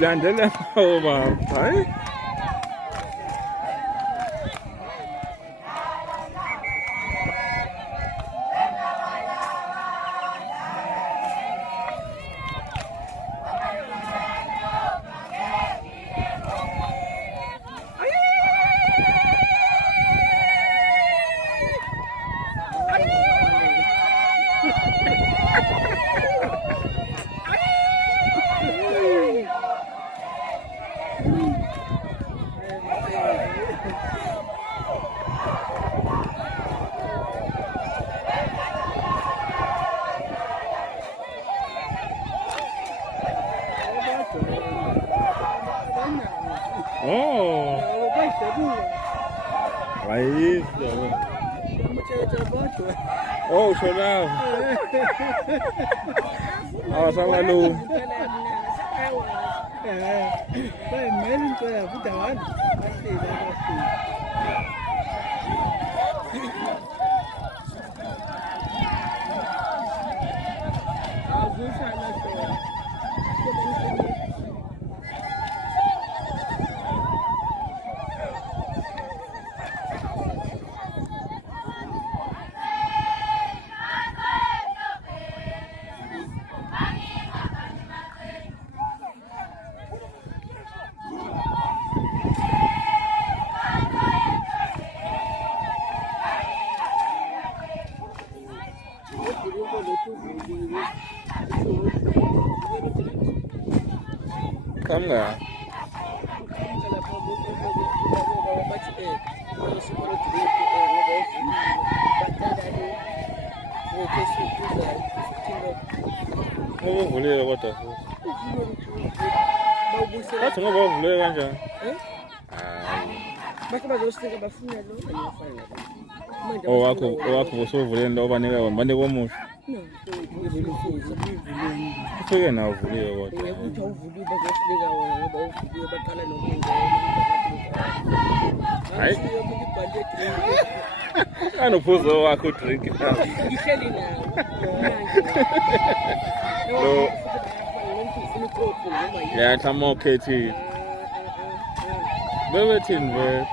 Silandela baba. Hayi. Oh. Wayizwa. Oh, shola. Awasama lo. Kamla. Ngokuvuleka kodwa futhi. Bathi ngoba uvuleke kanjani? Hayi. Bathi bazosika bafuna lo ayofana. Owakho bosovuleni lo banika wona banika omusha. No, uvulufuza. Ufike nawo uvuleke kodwa. Uyakuthi awuvuli bazosika wona ngoba uvuli baqala nokunga. Hayi. Anophuzo wakho drink. Ngihleli nawo. Lo. Yeah, I'm okay too. Bebetin be.